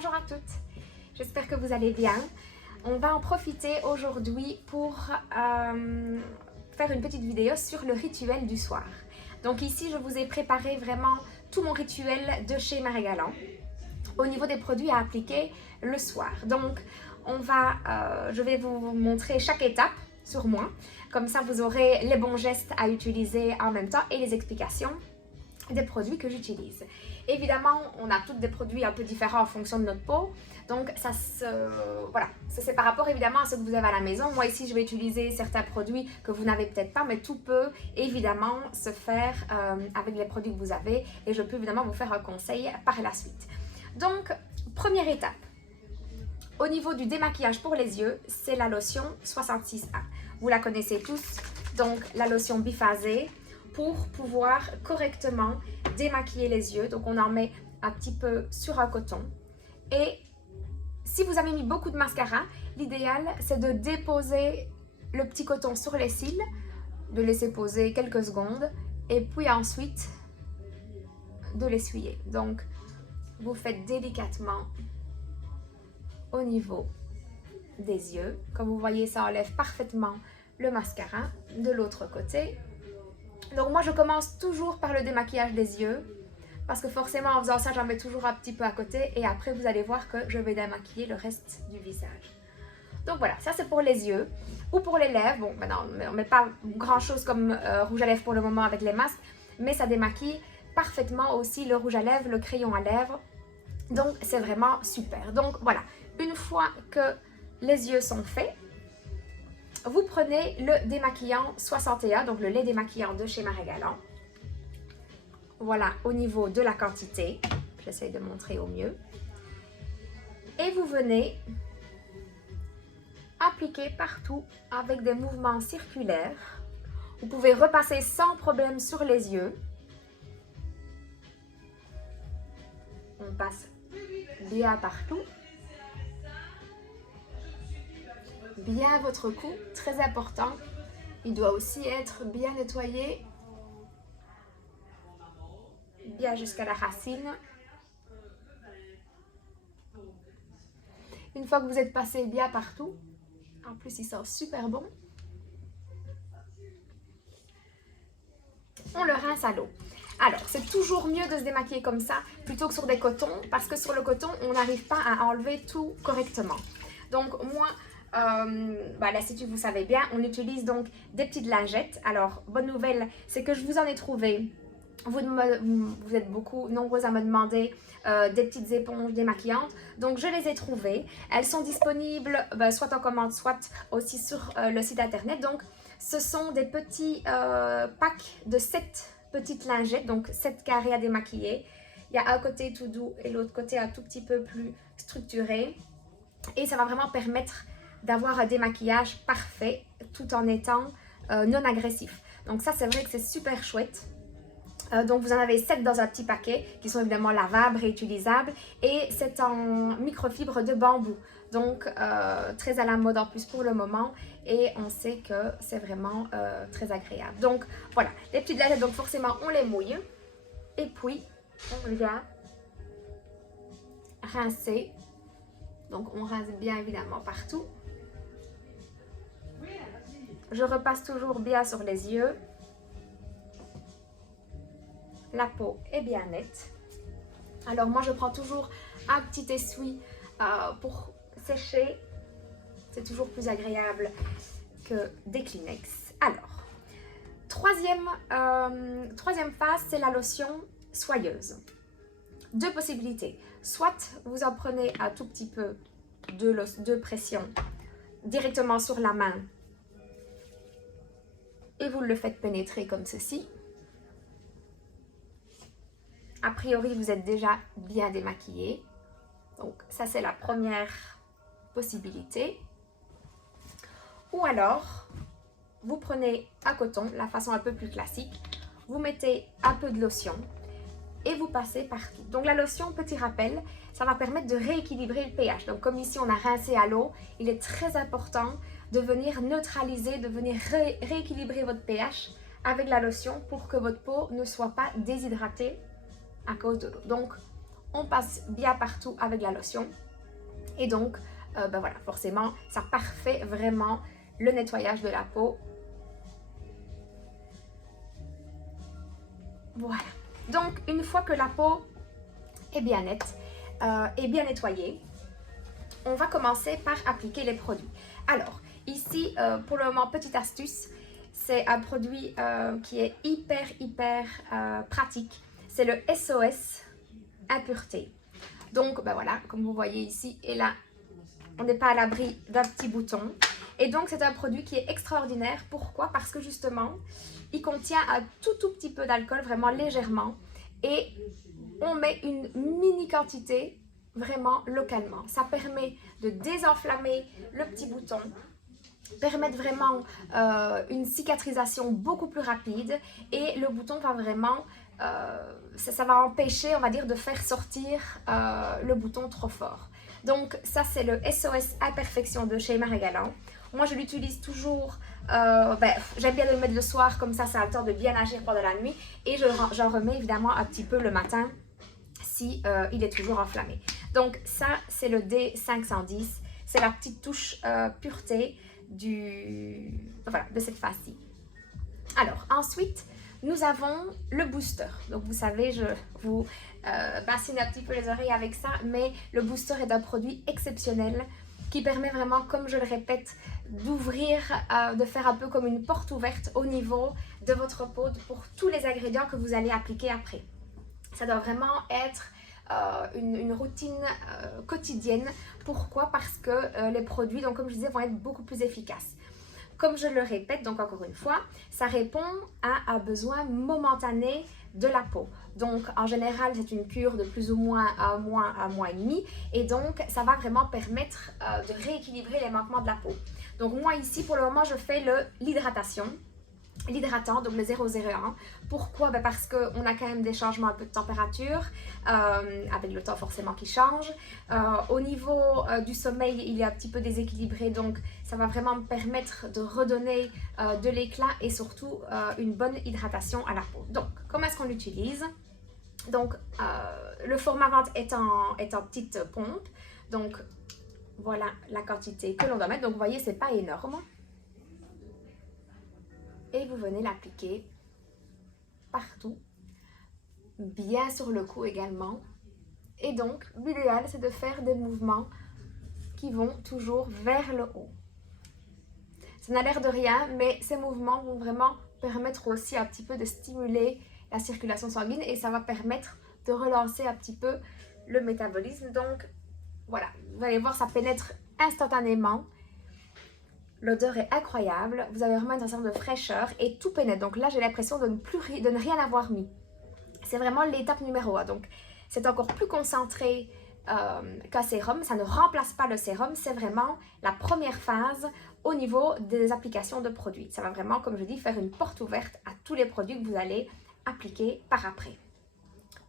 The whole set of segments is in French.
Bonjour à toutes, j'espère que vous allez bien. On va en profiter aujourd'hui pour faire une petite vidéo sur le rituel du soir. Donc ici, je vous ai préparé vraiment tout mon rituel de chez Marie-Galland au niveau des produits à appliquer le soir. Donc je vais vous montrer chaque étape sur moi. Comme ça, vous aurez les bons gestes à utiliser en même temps et les explications des produits que j'utilise. Évidemment, on a tous des produits un peu différents en fonction de notre peau. Donc, ça c'est par rapport évidemment à ce que vous avez à la maison. Moi ici, je vais utiliser certains produits que vous n'avez peut-être pas, mais tout peut évidemment se faire avec les produits que vous avez. Et je peux évidemment vous faire un conseil par la suite. Donc, première étape. Au niveau du démaquillage pour les yeux, c'est la lotion 66A. Vous la connaissez tous, donc la lotion biphasée pour pouvoir correctement démaquiller les yeux. Donc on en met un petit peu sur un coton. Et si vous avez mis beaucoup de mascara, l'idéal c'est de déposer le petit coton sur les cils, de laisser poser quelques secondes et puis ensuite de l'essuyer. Donc vous faites délicatement au niveau des yeux. Comme vous voyez, ça enlève parfaitement le mascara. De l'autre côté, donc moi je commence toujours par le démaquillage des yeux parce que forcément en faisant ça j'en mets toujours un petit peu à côté et après vous allez voir que je vais démaquiller le reste du visage. Donc voilà, ça c'est pour les yeux. Ou pour les lèvres, bon maintenant on ne met pas grand chose comme rouge à lèvres pour le moment avec les masques, mais ça démaquille parfaitement aussi le rouge à lèvres, le crayon à lèvres. Donc c'est vraiment super. Donc voilà, une fois que les yeux sont faits, vous prenez le démaquillant 61, donc le lait démaquillant de chez Marie-Galland. Voilà, au niveau de la quantité, j'essaie de montrer au mieux. Et vous venez appliquer partout avec des mouvements circulaires. Vous pouvez repasser sans problème sur les yeux. On passe bien partout. Bien votre cou, très important. Il doit aussi être bien nettoyé. Bien jusqu'à la racine. Une fois que vous êtes passé bien partout, en plus il sent super bon, on le rince à l'eau. Alors, c'est toujours mieux de se démaquiller comme ça plutôt que sur des cotons parce que sur le coton, on n'arrive pas à enlever tout correctement. Donc moi, l'Institut, vous savez bien, on utilise donc des petites lingettes. Alors, bonne nouvelle, c'est que je vous en ai trouvé. Vous êtes nombreux à me demander des petites éponges démaquillantes. Donc, je les ai trouvées. Elles sont disponibles soit en commande, soit aussi sur le site internet. Donc, ce sont des petits packs de 7 petites lingettes, donc 7 carrés à démaquiller. Il y a un côté tout doux et l'autre côté un tout petit peu plus structuré. Et ça va vraiment permettre d'avoir un démaquillage parfait tout en étant non agressif. Donc ça, c'est vrai que c'est super chouette. Donc vous en avez 7 dans un petit paquet qui sont évidemment lavables, réutilisables et c'est en microfibre de bambou. Donc très à la mode en plus pour le moment et on sait que c'est vraiment très agréable. Donc voilà, les petites lingettes, donc forcément on les mouille et puis on vient rincer. Donc on rince bien évidemment partout. Je repasse toujours bien sur les yeux. La peau est bien nette. Alors moi je prends toujours un petit essuie pour sécher. C'est toujours plus agréable que des Kleenex. Alors, troisième phase, c'est la lotion soyeuse. Deux possibilités. Soit vous en prenez un tout petit peu de pression directement sur la main et vous le faites pénétrer comme ceci. A priori, vous êtes déjà bien démaquillé. Donc ça, c'est la première possibilité. Ou alors, vous prenez un coton, la façon un peu plus classique. Vous mettez un peu de lotion et vous passez partout. Donc la lotion, petit rappel, ça va permettre de rééquilibrer le pH. Donc comme ici on a rincé à l'eau, il est très important de venir neutraliser, de venir rééquilibrer votre pH avec la lotion pour que votre peau ne soit pas déshydratée à cause de l'eau. Donc on passe bien partout avec la lotion. Et donc, ben voilà, forcément, ça parfait vraiment le nettoyage de la peau. Voilà. Donc, une fois que la peau est bien nette et bien nettoyée, on va commencer par appliquer les produits. Alors, ici, pour le moment, petite astuce, c'est un produit qui est hyper pratique. C'est le SOS Impureté. Donc, ben voilà, comme vous voyez ici et là, on n'est pas à l'abri d'un petit bouton. Et donc, c'est un produit qui est extraordinaire. Pourquoi? Parce que justement, il contient un tout petit peu d'alcool, vraiment légèrement. Et on met une mini quantité, vraiment localement. Ça permet de désenflammer le petit bouton, permettre vraiment une cicatrisation beaucoup plus rapide. Et le bouton va vraiment... ça va empêcher, on va dire, de faire sortir le bouton trop fort. Donc ça, c'est le SOS Imperfection de chez Marie Galland. Moi, je l'utilise toujours, j'aime bien le mettre le soir, comme ça a le temps de bien agir pendant la nuit. Et j'en remets évidemment un petit peu le matin si il est toujours enflammé. Donc ça, c'est le D510. C'est la petite touche pureté de cette phase-ci. Alors, ensuite, nous avons le booster. Donc, vous savez, je vous bassine un petit peu les oreilles avec ça, mais le booster est un produit exceptionnel qui permet vraiment, comme je le répète, d'ouvrir, de faire un peu comme une porte ouverte au niveau de votre peau pour tous les ingrédients que vous allez appliquer après. Ça doit vraiment être une routine quotidienne. Pourquoi? Parce que les produits, donc comme je disais, vont être beaucoup plus efficaces. Comme je le répète, donc encore une fois, ça répond à un besoin momentané de la peau. Donc en général, c'est une cure de plus ou moins un mois et demi. Et donc, ça va vraiment permettre de rééquilibrer les manquements de la peau. Donc moi ici, pour le moment, je fais l'hydratation. L'hydratant, donc le 001. Pourquoi? Parce qu'on a quand même des changements un peu de température, avec le temps forcément qui change. Au niveau du sommeil, il est un petit peu déséquilibré, donc ça va vraiment me permettre de redonner de l'éclat et surtout une bonne hydratation à la peau. Donc, comment est-ce qu'on l'utilise? Donc, le format vente est en petite pompe. Donc, voilà la quantité que l'on doit mettre. Donc, vous voyez, c'est pas énorme. Et vous venez l'appliquer partout, bien sur le cou également. Et donc, l'idéal, c'est de faire des mouvements qui vont toujours vers le haut. Ça n'a l'air de rien, mais ces mouvements vont vraiment permettre aussi un petit peu de stimuler la circulation sanguine et ça va permettre de relancer un petit peu le métabolisme. Donc, voilà, vous allez voir, ça pénètre instantanément. L'odeur est incroyable, vous avez vraiment une sensation de fraîcheur et tout pénètre. Donc là, j'ai l'impression de ne rien avoir mis. C'est vraiment l'étape numéro 1. Donc, c'est encore plus concentré qu'un sérum. Ça ne remplace pas le sérum, c'est vraiment la première phase au niveau des applications de produits. Ça va vraiment, comme je dis, faire une porte ouverte à tous les produits que vous allez appliquer par après.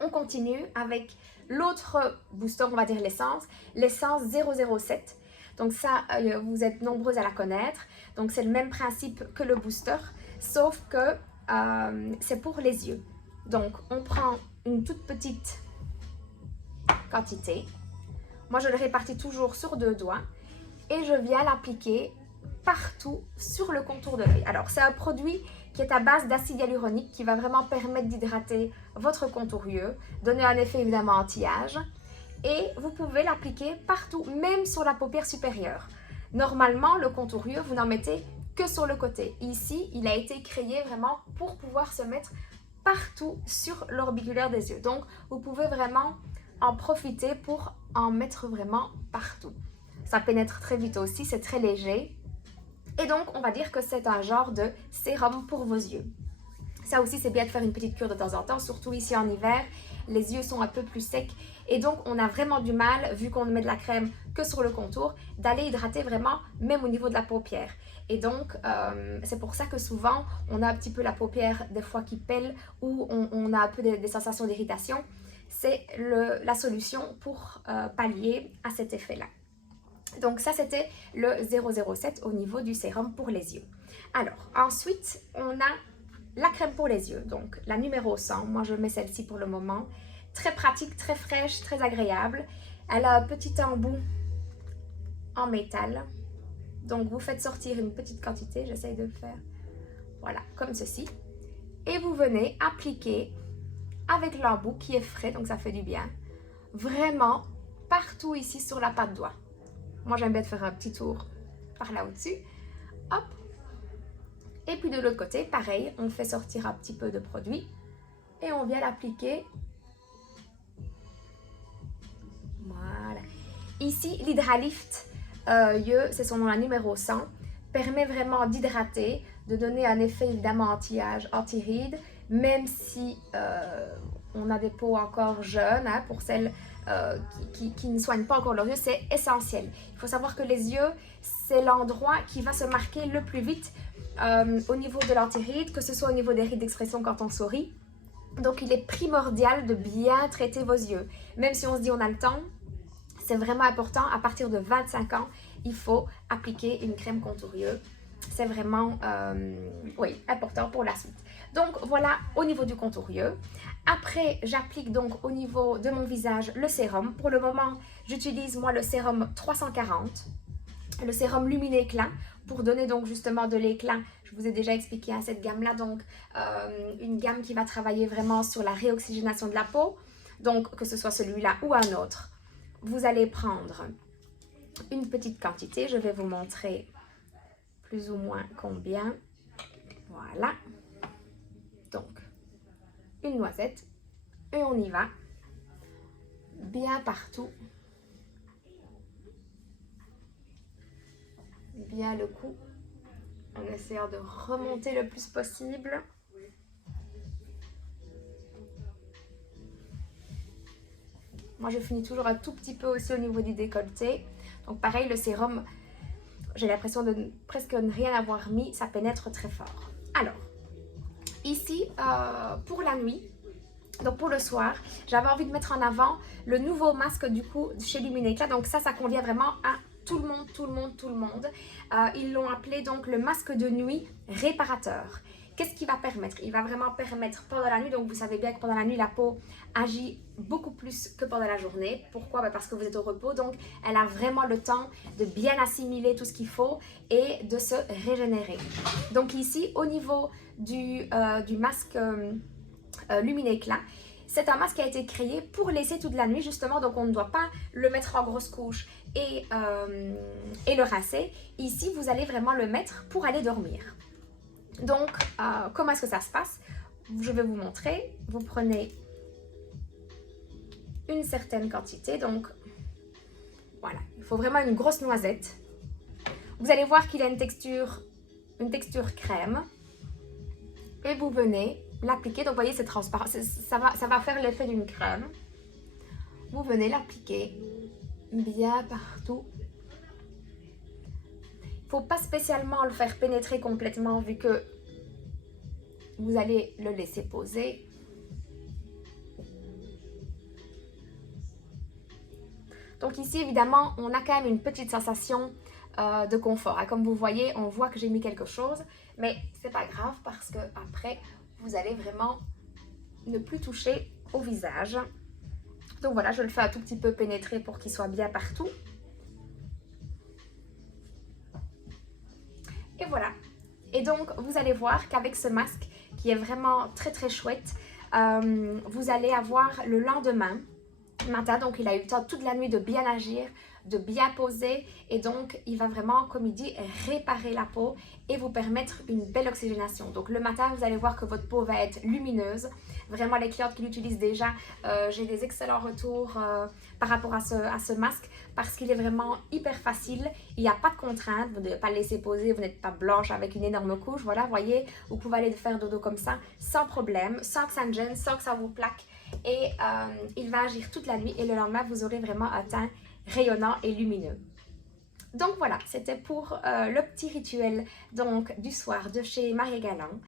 On continue avec l'autre booster, on va dire l'essence 007. Donc ça, vous êtes nombreuses à la connaître. Donc c'est le même principe que le booster, sauf que c'est pour les yeux. Donc on prend une toute petite quantité. Moi, je le répartis toujours sur 2 doigts et je viens l'appliquer partout sur le contour de l'œil. Alors, c'est un produit qui est à base d'acide hyaluronique qui va vraiment permettre d'hydrater votre contour yeux, donner un effet évidemment anti-âge. Et vous pouvez l'appliquer partout, même sur la paupière supérieure. Normalement, le contour yeux, vous n'en mettez que sur le côté. Ici, il a été créé vraiment pour pouvoir se mettre partout sur l'orbiculaire des yeux. Donc, vous pouvez vraiment en profiter pour en mettre vraiment partout. Ça pénètre très vite aussi, c'est très léger. Et donc, on va dire que c'est un genre de sérum pour vos yeux. Ça aussi, c'est bien de faire une petite cure de temps en temps, surtout ici en hiver. Les yeux sont un peu plus secs et donc on a vraiment du mal, vu qu'on ne met de la crème que sur le contour, d'aller hydrater vraiment même au niveau de la paupière. Et donc c'est pour ça que souvent on a un petit peu la paupière des fois qui pèle ou on a un peu des sensations d'irritation. C'est la solution pour pallier à cet effet-là. Donc ça c'était le 007 au niveau du sérum pour les yeux. Alors ensuite on a la crème pour les yeux, donc la numéro 100, moi je mets celle-ci pour le moment. Très pratique, très fraîche, très agréable. Elle a un petit embout en métal. Donc vous faites sortir une petite quantité, j'essaye de faire, voilà, comme ceci. Et vous venez appliquer avec l'embout qui est frais, donc ça fait du bien, vraiment partout ici sur la patte doigt. Moi j'aime bien faire un petit tour par là au-dessus. Hop. Et puis de l'autre côté, pareil, on fait sortir un petit peu de produit et on vient l'appliquer. Voilà. Ici, l'Hydralift, c'est son nom, la numéro 100, permet vraiment d'hydrater, de donner un effet évidemment anti-âge, anti-rides, même si on a des peaux encore jeunes, hein, pour celles qui ne soignent pas encore leurs yeux, c'est essentiel. Il faut savoir que les yeux, c'est l'endroit qui va se marquer le plus vite au niveau de l'anti-rides, que ce soit au niveau des rides d'expression quand on sourit. Donc il est primordial de bien traiter vos yeux. Même si on se dit on a le temps, c'est vraiment important. À partir de 25 ans, il faut appliquer une crème contour yeux. C'est vraiment oui, important pour la suite. Donc voilà au niveau du contour yeux. Après, j'applique donc au niveau de mon visage le sérum. Pour le moment, j'utilise moi le sérum 340, le sérum lumineux éclat, pour donner donc justement de l'éclat. Je vous ai déjà expliqué à cette gamme-là, donc une gamme qui va travailler vraiment sur la réoxygénation de la peau. Donc que ce soit celui-là ou un autre, vous allez prendre une petite quantité. Je vais vous montrer plus ou moins combien. Voilà. Donc, une noisette. Et on y va. Bien partout. Bien le cou. En essayant de remonter le plus possible. Moi, je finis toujours un tout petit peu aussi au niveau du décolleté. Donc pareil, le sérum, j'ai l'impression de presque ne rien avoir mis. Ça pénètre très fort. Alors, ici, pour la nuit, donc pour le soir, j'avais envie de mettre en avant le nouveau masque du coup chez Lumineux Éclat. Donc ça convient vraiment à tout le monde, tout le monde, tout le monde. Ils l'ont appelé donc le masque de nuit réparateur. Qu'est-ce qu'il va permettre? Il va vraiment permettre pendant la nuit, donc vous savez bien que pendant la nuit, la peau agit beaucoup plus que pendant la journée. Pourquoi? Parce que vous êtes au repos, donc elle a vraiment le temps de bien assimiler tout ce qu'il faut et de se régénérer. Donc ici, au niveau du masque Lumineux Éclat, c'est un masque qui a été créé pour laisser toute la nuit justement, donc on ne doit pas le mettre en grosse couche et le rincer. Ici, vous allez vraiment le mettre pour aller dormir. Donc, comment est-ce que ça se passe? Je vais vous montrer. Vous prenez une certaine quantité. Donc, voilà. Il faut vraiment une grosse noisette. Vous allez voir qu'il a une texture crème. Et vous venez l'appliquer. Donc, vous voyez, c'est transparent. Ça va faire l'effet d'une crème. Vous venez l'appliquer bien partout. Il ne faut pas spécialement le faire pénétrer complètement vu que vous allez le laisser poser. Donc ici, évidemment, on a quand même une petite sensation de confort. Comme vous voyez, on voit que j'ai mis quelque chose, mais c'est pas grave parce que après, vous allez vraiment ne plus toucher au visage. Donc voilà, je le fais un tout petit peu pénétrer pour qu'il soit bien partout. Et voilà. Et donc, vous allez voir qu'avec ce masque, qui est vraiment très très chouette, vous allez avoir le lendemain matin, donc il a eu le temps toute la nuit de bien agir, de bien poser, et donc il va vraiment, comme il dit, réparer la peau et vous permettre une belle oxygénation. Donc le matin, vous allez voir que votre peau va être lumineuse. Vraiment, les clientes qui l'utilisent déjà, j'ai des excellents retours par rapport à ce masque parce qu'il est vraiment hyper facile. Il n'y a pas de contrainte, vous ne devez pas le laisser poser, vous n'êtes pas blanche avec une énorme couche. Voilà, voyez, vous pouvez aller faire dodo comme ça sans problème, sans que ça ne gêne, sans que ça vous plaque. Et il va agir toute la nuit et le lendemain, vous aurez vraiment un teint rayonnant et lumineux. Donc voilà, c'était pour le petit rituel donc, du soir de chez Marie Galland.